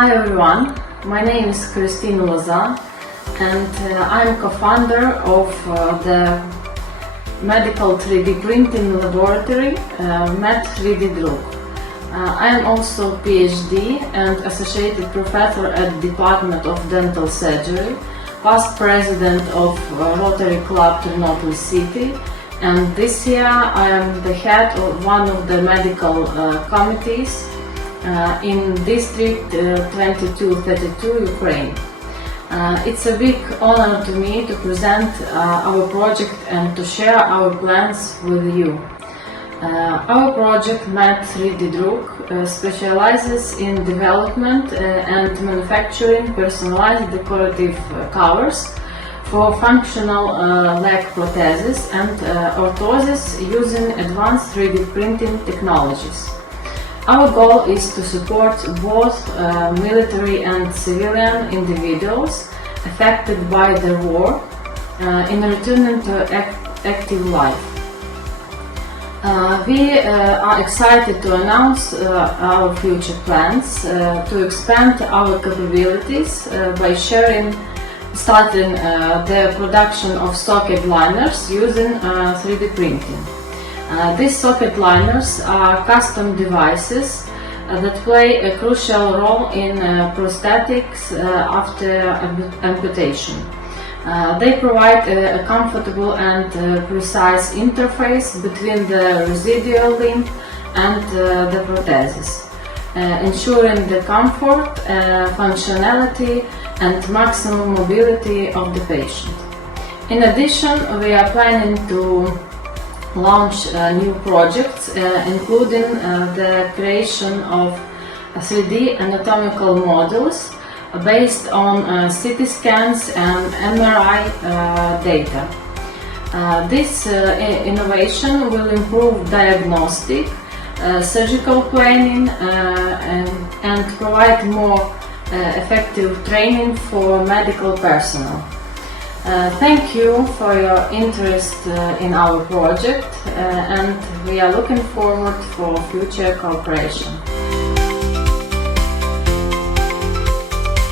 Hi everyone, my name is Christine Loza and I'm co-founder of the medical 3D printing laboratory Med3D. I am also PhD and associated professor at the Department of Dental Surgery, past president of Rotary Club Ternopil City, and this year I am the head of one of the medical committees in District 2232, Ukraine. It's a big honor to me to present our project and to share our plans with you. Our project Med3D specializes in development and manufacturing personalized decorative covers for functional leg prostheses and orthoses using advanced 3D printing technologies. Our goal is to support both military and civilian individuals affected by the war in returning to active life. We are excited to announce our future plans to expand our capabilities by starting the production of socket liners using 3D printing. These socket liners are custom devices that play a crucial role in prosthetics after amputation. They provide a comfortable and precise interface between the residual limb and the prosthesis, ensuring the comfort, functionality and maximum mobility of the patient. In addition, we are planning to launch new projects, including the creation of 3D anatomical models based on CT scans and MRI data. This innovation will improve diagnostic, surgical planning and provide more effective training for medical personnel. Thank you for your interest in our project and we are looking forward for future cooperation.